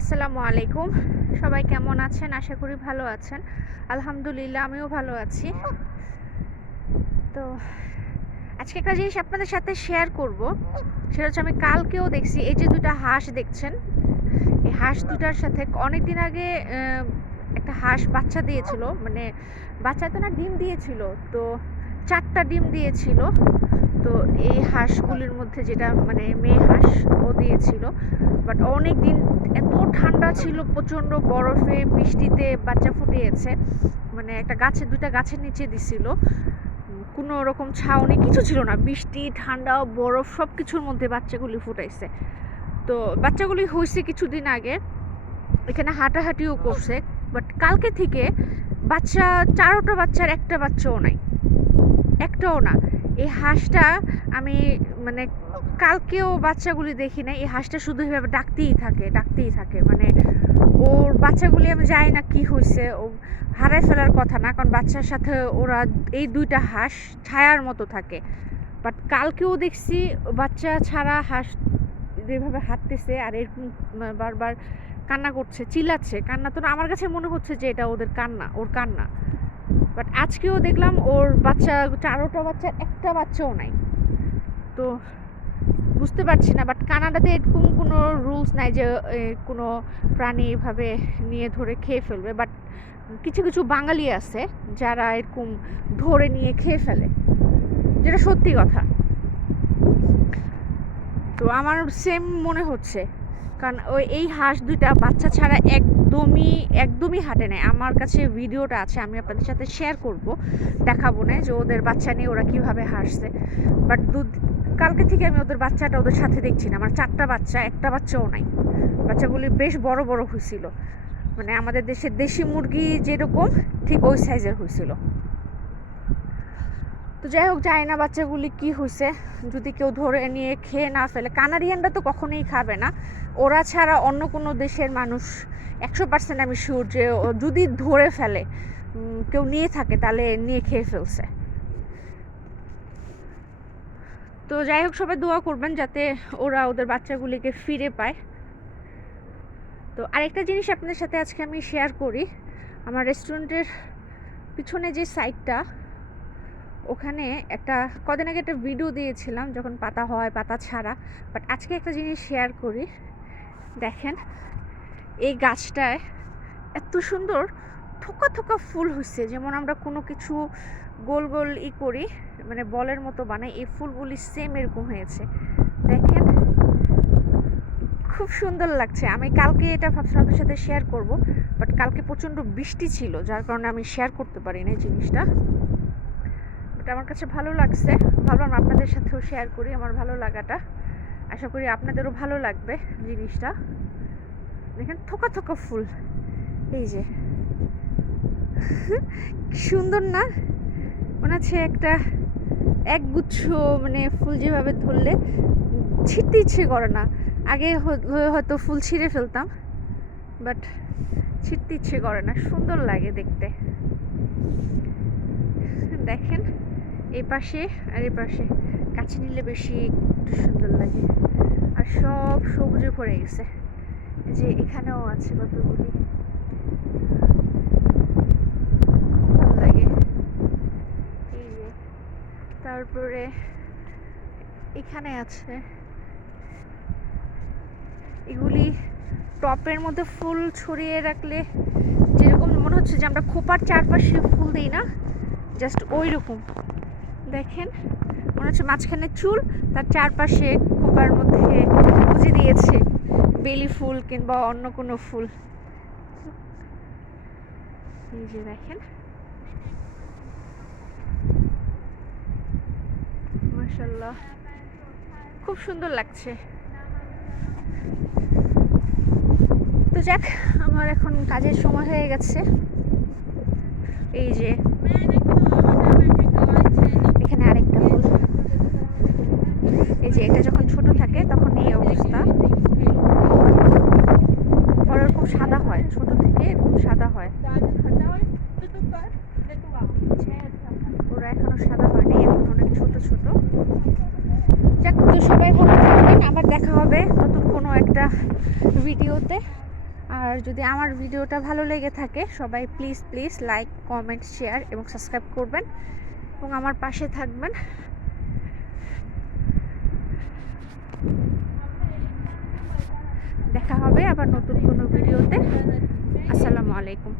আসসালামু আলাইকুম। সবাই কেমন আছেন? আশা করি ভালো আছেন। আলহামদুলিল্লাহ আমিও ভালো আছি। তো আজকে একটা জিনিস আপনাদের সাথে শেয়ার করব। সেটা হচ্ছে আমি কালকেও দেখছি এই যে ২ টা হাঁস দেখছেন। এই হাঁস ২ টার সাথে অনেকদিন আগে একটা হাঁস বাচ্চা দিয়েছিল। মানে বাচ্চা তো না, ডিম দিয়েছিল। তো ৪ টা ডিম দিয়েছিল। তো এই হাঁসগুলির মধ্যে যেটা মানে মেয়ে হাঁস ও দিয়েছিল। বাট অনেক দিন এত ঠান্ডা ছিল, প্রচণ্ড বরফে বৃষ্টিতে বাচ্চা ফুটিয়েছে। মানে একটা গাছের ২ টা গাছের নিচে দিছিল। কোনো রকম ছাউনি কিছু ছিল না, বৃষ্টি ঠান্ডা বরফ সব কিছুর মধ্যে বাচ্চাগুলি ফুটাইছে। তো বাচ্চাগুলি হয়েছে কিছুদিন আগে, এখানে হাঁটাহাঁটিও করছে। বাট কালকে থেকে বাচ্চা ৪টা বাচ্চার একটা বাচ্চাও নাই, একটাও না। এই হাঁসটা আমি মানে কালকেও বাচ্চাগুলি দেখি না, এই হাঁসটা শুধু এভাবে ডাকতেই থাকে। মানে ওর বাচ্চাগুলি আমি জানি না কি হয়েছে, ও হারায় ফেলার কথা না, কারণ বাচ্চার সাথে ওরা এই ২ টা হাঁস ছায়ার মতো থাকে। বাট কালকেও দেখছি বাচ্চা ছাড়া হাঁস যেভাবে হাঁটতেছে আর এরকম বারবার কান্না করছে, চিল্লাচ্ছে। কান্না তো না, আমার কাছে মনে হচ্ছে যে এটা ওর কান্না। বাট আজকেও দেখলাম ওর বাচ্চা ৪টা বাচ্চার একটা বাচ্চাও নাই। তো বুঝতে পারছি না। বাট কানাডাতে এরকম কোনো রুলস নাই যে কোনো প্রাণী এভাবে নিয়ে ধরে খেয়ে ফেলবে। বাট কিছু কিছু বাঙালি আছে যারা এরকম ধরে নিয়ে খেয়ে ফেলে, যেটা সত্যি কথা। তো আমার সেম মনে হচ্ছে, কারণ এই হাঁস ২ টা বাচ্চা ছাড়া একদমই হাঁটে নাই। আমার কাছে ভিডিওটা আছে, আমি আপনাদের সাথে শেয়ার করব, দেখাবো না যে ওদের বাচ্চা নিয়ে ওরা কিভাবে হাসছে। বাট কালকে থেকে আমি ওদের বাচ্চাটা ওদের সাথে দেখছি না। আমার ৪টা বাচ্চা, একটা বাচ্চাও নাই। বাচ্চাগুলি বেশ বড় বড় হয়েছিল, মানে আমাদের দেশের দেশি মুরগি যেরকম ঠিক ওই সাইজের হয়েছিল। তো যাই হোক, জানি না বাচ্চাগুলি কি হয়েছে, যদি কেউ ধরে নিয়ে খেয়ে না ফেলে। কানাডিয়ানরা তো কখনোই খাবে না, ওরা ছাড়া অন্য কোনো দেশের মানুষ ১০০% আমি শিওর যে যদি ধরে ফেলে, কেউ নিয়ে থাকে, তাহলে নিয়ে খেয়ে ফেলছে। তো যাই হোক, সবাই দোয়া করবেন যাতে ওরা ওদের বাচ্চাগুলিকে ফিরে পায়। তো আরেকটা জিনিস আপনাদের সাথে আজকে আমি শেয়ার করি। আমার রেস্টুরেন্টের পিছনে যে সাইডটা, ওখানে কদিন আগে একটা ভিডিও দিয়েছিলাম যখন পাতা হয়, পাতা ছাড়া। বাট আজকে একটা জিনিস শেয়ার করি। দেখেন, এই গাছটায় এত সুন্দর থোকা থোকা ফুল হয়েছে, যেমন আমরা কোনো কিছু গোল গোল করি, মানে বলের মতো বানাই, এই ফুলগুলি সেম এরকম হয়েছে। দেখেন, খুব সুন্দর লাগছে। আমি কালকে এটা ভাবছিলাম আপনার সাথে শেয়ার করব, বাট কালকে প্রচণ্ড বৃষ্টি ছিল, যার কারণে আমি শেয়ার করতে পারি না এই জিনিসটা। বাট আমার কাছে ভালো লাগছে, ভাবলাম আপনাদের সাথেও শেয়ার করি আমার ভালো লাগাটা। আশা করি আপনাদেরও ভালো লাগবে জিনিসটা। দেখেন, থোকা থোকা ফুল, এই যে সুন্দর না? মনে হচ্ছে একগুচ্ছ মানে ফুল যেভাবে ধরলে ছিঁড়তে ইচ্ছে করে না। আগে হয়তো ফুল ছিঁড়ে ফেলতাম, বাট ছিঁড়তে ইচ্ছে করে না, সুন্দর লাগে দেখতে। দেখেন, এই পাশে আর এই পাশে কাছে নিলে বেশি একটু সুন্দর লাগে। আর সব সবুজে ভরে গেছে, যে এখানেও আছে কতগুলি, খুব ভালো লাগে। এই যে, তারপরে এখানে আছে, এগুলি টপের মধ্যে ফুল ছড়িয়ে রাখলে যেরকম মনে হচ্ছে যে আমরা খোপার চারপাশে ফুল দিই না, জাস্ট ওই রকম। দেখেন, মনে হচ্ছে মাঝখানে চুল, তার চারপাশে খোপার মধ্যে গুজে দিয়েছে বেলি ফুল কিংবা অন্য কোনো ফুল। এই যে দেখেন, মাশাআল্লাহ, খুব সুন্দর লাগছে। তো যাক, আমার এখন কাজের সময় হয়ে গেছে। এই যে এখানে আরেকটা ফুল, এই যে এটা যখন ছোট থাকে তখন এই অবস্থা, পরে এরকম সাদা হয়, ছোট থেকে এরকম সাদা হয়। ওরা এখনো সাদা হয়নি, এখন অনেক ছোট ছোট। যাক, তো সবাই ভালো থাকবেন, আবার দেখা হবে নতুন কোনো একটা ভিডিওতে। আর যদি আমার ভিডিওটা ভালো লেগে থাকে সবাই please please like, comment, share এবং সাবস্ক্রাইব করবেন এবং আমার পাশে থাকবেন। দেখা হবে আবার নতুন কোনো ভিডিওতে। আসসালামু আলাইকুম।